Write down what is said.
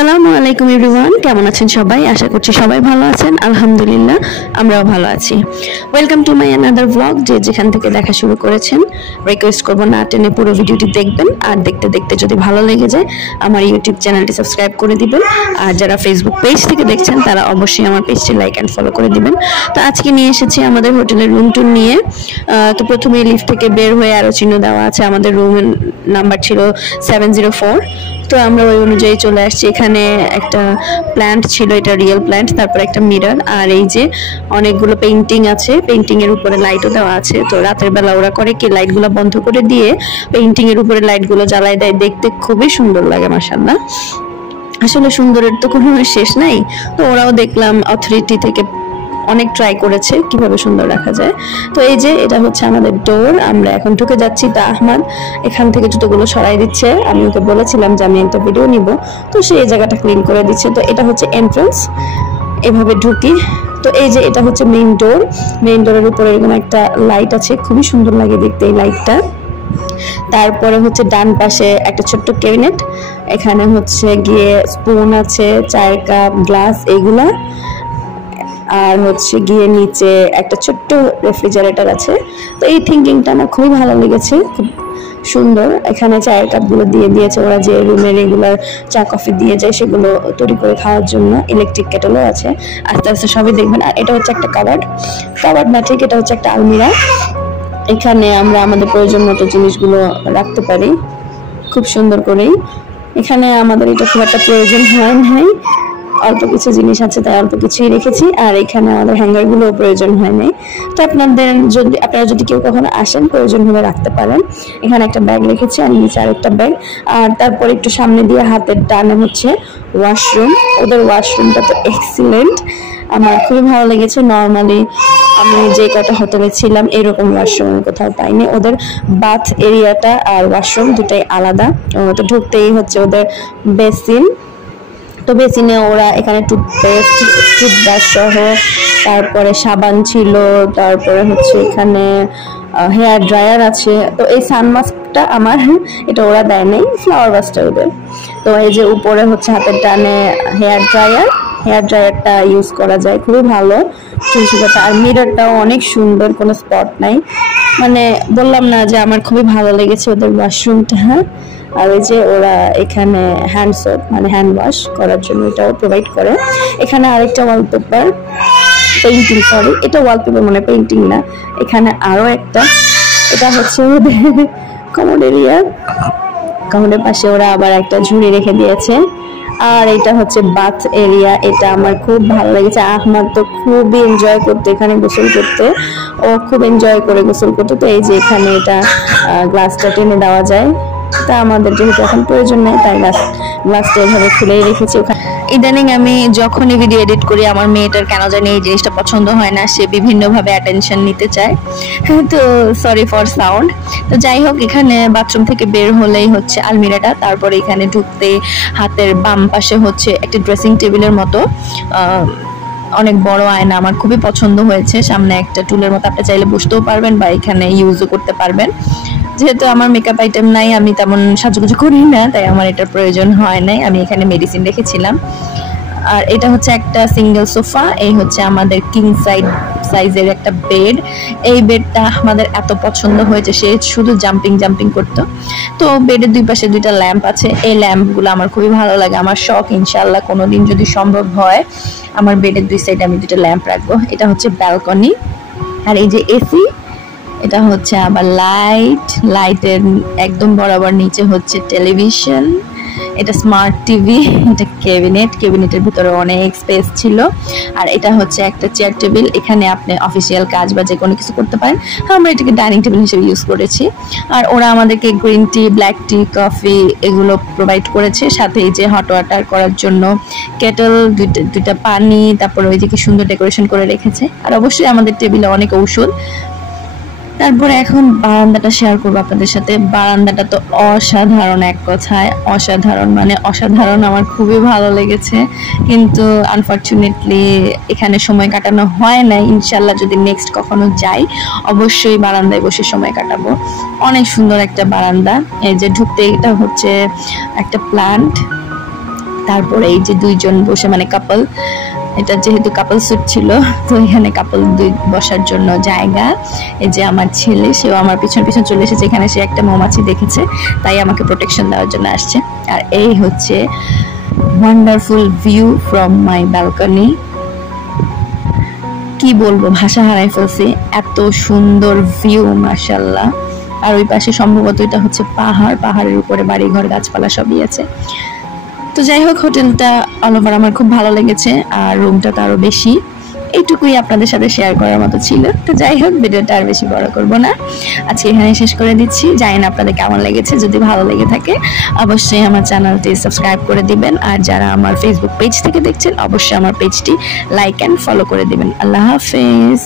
আসসালামু আলাইকুম এভরিওয়ান, কেমন আছেন সবাই? আশা করছি সবাই ভালো আছেন। আলহামদুলিল্লাহ আমরাও ভালো আছি। Welcome to my another blog. যেখান থেকে দেখা শুরু করেছেন, রিকোয়েস্ট করবো না টেনে পুরো ভিডিওটি দেখবেন, আর দেখতে দেখতে যদি ভালো লেগে যায় আমার ইউটিউব চ্যানেলটি সাবস্ক্রাইব করে দিবেন। আর যারা ফেসবুক পেজ থেকে দেখছেন তারা অবশ্যই আমার পেজটি লাইক অ্যান্ড ফলো করে দিবেন। তো আজকে নিয়ে এসেছি আমাদের হোটেলের রুম ট্যুর নিয়ে। তো প্রথমে লিফট থেকে বের হয়ে আরও চিহ্ন দেওয়া আছে, আমাদের রুমের নাম্বার ছিল 704। তো আমরা ওই অনুযায়ী চলে আসছি। এখানে একটা প্ল্যান্ট ছিল, এটা রিয়েল প্ল্যান্ট, তারপর একটা মিরর, আর এই যে অনেকগুলো পেইন্টিং আছে, পেইন্টিং এর উপরে লাইটও দেওয়া আছে। তো রাতের বেলা ওরা করে কি লাইটগুলো বন্ধ করে দিয়ে পেইন্টিং এর উপরে লাইটগুলো জ্বালায় দেয়, দেখতে খুবই সুন্দর লাগে মাশাআল্লাহ। আসলে সুন্দরের তো কোনো শেষ নাই। তো ওরাও দেখলাম অথরিটি থেকে অনেক ট্রাই করেছে কিভাবে সুন্দর রাখা যায়। তো এই যে এটা হচ্ছে আমাদের ডোর, আমরা এখন ঢুকে যাচ্ছি। তা আহমদ এখান থেকে জুতোগুলো সরাই দিচ্ছে। আমি ওকে বলেছিলাম যে আমি একটা ভিডিও নিব, তো সে এই জায়গাটা ক্লিন করে দিচ্ছে। তো এটা হচ্ছে এন্ট্রান্স, এভাবে ঢুকি। তো এই যে এটা হচ্ছে মেইন ডোর, মেইন ডোরের উপরে এরকম একটা লাইট আছে, খুবই সুন্দর লাগে দেখতে এই লাইটটা। তারপরে হচ্ছে ডান পাশে একটা ছোট্ট ক্যাবিনেট, এখানে হচ্ছে গিয়ে স্পুন আছে, চায়ের কাপ, গ্লাস, এগুলা। আর হচ্ছে গিয়ে নিচে একটা ছোট্ট রেফ্রিজারেটর আছে। তো এই থিঙ্কিংটা আমার খুবই ভালো লেগেছে, খুব সুন্দর। এখানে চায়ের কাপগুলো দিয়ে দিয়েছে ওরা, যে রুমে রেগুলার চা কফি দিয়ে যায় সেগুলো তৈরি করে খাওয়ার জন্য। ইলেকট্রিক কেটেলও আছে, আস্তে আস্তে সবই দেখবেন। আর এটা হচ্ছে একটা কাবার্ড না ঠিক, এটা হচ্ছে একটা আলমিরা। এখানে আমরা আমাদের প্রয়োজন মতো জিনিসগুলো রাখতে পারি খুব সুন্দর করেই। এখানে আমাদের এটা খুব একটা প্রয়োজন হয় নাই, অল্প কিছু জিনিস আছে তাই অল্প কিছুই রেখেছি। আর এখানে আমাদের হ্যাঙ্গার গুলো প্রয়োজন হয় নাই। তো আপনারা যদি কেউ কখনো আসেন প্রয়োজন হলে রাখতে পারেন। এখানে একটা ব্যাগ রেখেছি আর নিচে আরেকটা ব্যাগ। আর তারপর একটু সামনে দিয়ে হাতের ডানে হচ্ছে ওয়াশরুম। ওদের ওয়াশরুমটা তো এক্সিলেন্ট, আমার খুবই ভালো লেগেছে। নর্মালি আমি যে কটা হোটেলে ছিলাম এরকম ওয়াশরুম কোথাও পাইনি। ওদের বাথ এরিয়াটা আর ওয়াশরুম দুটাই আলাদা। তো ঢুকতেই হচ্ছে ওদের বেসিন। তো বেসিনে ওরা এখানে টুথপেস্ট, টুথব্রাশ সহ, তারপরে সাবান ছিল, তারপরে হচ্ছে এখানে হেয়ার ড্রায়ার আছে। তো এই সানমাস্কটা আমার, এটা ওরা দেয় নাই, ফ্লাওয়ার ওয়াশটা ওদের। তো এই যে উপরে হচ্ছে হাতের টানে হেয়ার ড্রায়ারটা ইউজ করা যায়, খুবই ভালো চুল শুকাতে। আর মিররটাও অনেক সুন্দর, কোনো স্পট নাই। মানে বললাম না যে আমার খুবই ভালো লেগেছে ওদের ওয়াশরুমটা। আর ওই যে ওরা এখানে হ্যান্ড সোপ মানে হ্যান্ড ওয়াশ করার জন্য এটাও প্রোভাইড করে। এখানে আরেকটা ওয়ালপেপার পেইন্টিং, সরি এটা ওয়ালপেপার মানে পেইন্টিং না। এখানে আরো একটা, এটা হচ্ছে কমোড এরিয়া, কমোডের পাশে ওরা আবার একটা ঝুড়ি রেখে দিয়েছে। আর এটা হচ্ছে বাথ এরিয়া, এটা আমার খুব ভালো লেগেছে। আহমদ তো খুবই এনজয় করতে এখানে গোসল করতে, ও খুব এনজয় করে গোসল করতে। তো এই যে এখানে এটা গ্লাসটা টেনে দেওয়া যায়, তা আমাদের যেহেতু এখন প্রয়োজন নেই তাই গ্লাসটা এভাবে খুলেই রেখেছি। ইদানিং আমি যখনই ভিডিও এডিট করি আমার মেয়েটার কেন জানি এই জিনিসটা পছন্দ হয় না, সে বিভিন্নভাবে অ্যাটেনশন নিতে চায়। তো সরি ফর সাউন্ড। তো যাই হোক, এখানে বাথরুম থেকে বের হলেই হচ্ছে আলমিরাটা, তারপরে এখানে ঢুকতে হাতের বাম পাশে হচ্ছে একটা ড্রেসিং টেবিলের মতো অনেক বড় আয়না, আমার খুবই পছন্দ হয়েছে। সামনে একটা টুলের মতো, আপনি চাইলে বসতেও পারবেন বা এখানে ইউজও করতে পারবেন। যেহেতু আমার মেকআপ আইটেম নাই, আমি তেমন সাজুগুজু করি না, তাই আমার এটার প্রয়োজন হয় নাই। আমি এখানে মেডিসিন রেখেছিলাম। আর এটা হচ্ছে একটা সিঙ্গেল সোফা, এই হচ্ছে আমাদের কিং সাইজের একটা বেড। এই বেডটা আমাদের এত পছন্দ হয়েছে, সে শুধু জাম্পিং করতো। তো বেডের দুই পাশে দুইটা ল্যাম্প আছে, এই ল্যাম্পগুলো আমার খুবই ভালো লাগে। আমার শখ, ইনশাআল্লাহ কোনোদিন যদি সম্ভব হয় আমার বেডের দুই সাইডে আমি দুটো ল্যাম্প রাখবো। এটা হচ্ছে ব্যালকনি। আর এই যে এসি, এটা হচ্ছে আবার লাইটের একদম বরাবর নিচে হচ্ছে টেলিভিশন, এটা স্মার্ট টিভি, এটা ক্যাবিনেটের ভিতরে অনেক স্পেস ছিল। আর এটা হচ্ছে একটা চেয়ার টেবিল, এখানে আপনি অফিসিয়াল কাজ বা যে কোনো কিছু করতে পারেন। আমরা এটাকে ডাইনিং টেবিল হিসেবে ইউজ করেছি। আর ওরা আমাদেরকে গ্রিন টি, ব্ল্যাক টি, কফি এগুলো প্রোভাইড করেছে, সাথে এই যে হট ওয়াটার করার জন্য কেটল, দুইটা পানি, তারপরে ওই দিকে সুন্দর ডেকোরেশন করে রেখেছে। আর অবশ্যই আমাদের টেবিলে অনেক ঔষধ। তারপরে এখন বারান্দাটা শেয়ার করবো আপনাদের সাথে। বারান্দাটা তো অসাধারণ, এক কথায় অসাধারণ, মানে অসাধারণ। আমার খুবই ভালো লেগেছে, কিন্তু আনফরচুনেটলি এখানে সময় কাটানো হয় নাই। ইনশাল্লাহ যদি নেক্সট কখনো যাই অবশ্যই বারান্দায় বসে সময় কাটাবো। অনেক সুন্দর একটা বারান্দা। এই যে ঢুকতে, এটা হচ্ছে একটা প্ল্যান্ট, তারপরে এই যে দুইজন বসে মানে কাপল, এটা যেহেতু কাপল স্যুট ছিল তো এখানে কাপল দুই বসার জন্য জায়গা। এই যে আমার ছেলে, সেও আমার পিছন পিছন চলে এসেছে, এখানে সে একটা মৌমাছি দেখেছে তাই আমাকে প্রোটেকশন দেওয়ার জন্য আসছে। আর এই হচ্ছে wonderful view from my balcony. কি বলবো, ভাষা হারাই ফেলছি, এত সুন্দর ভিউ মাশাআল্লাহ। আর ওই পাশে সম্ভবত এটা হচ্ছে পাহাড়, পাহাড়ের উপরে বাড়িঘর গাছপালা সবই আছে। তো যাই হোক, হোটেলটা অল ওভার আমার খুব ভালো লেগেছে, আর রুমটা তো আরো বেশি। এইটুকুই আপনাদের সাথে শেয়ার করার মতো ছিল। তো যাই হোক, ভিডিওটা আর বেশি বড় করব না, আজকে এখানে শেষ করে দিচ্ছি। জানি না আপনাদের কেমন লেগেছে, যদি ভালো লেগে থাকে অবশ্যই আমার চ্যানেলটি সাবস্ক্রাইব করে দিবেন, আর যারা আমার ফেসবুক পেজ থেকে দেখছেন অবশ্যই আমার পেজটি লাইক অ্যান্ড ফলো করে দিবেন। আল্লাহ হাফেজ।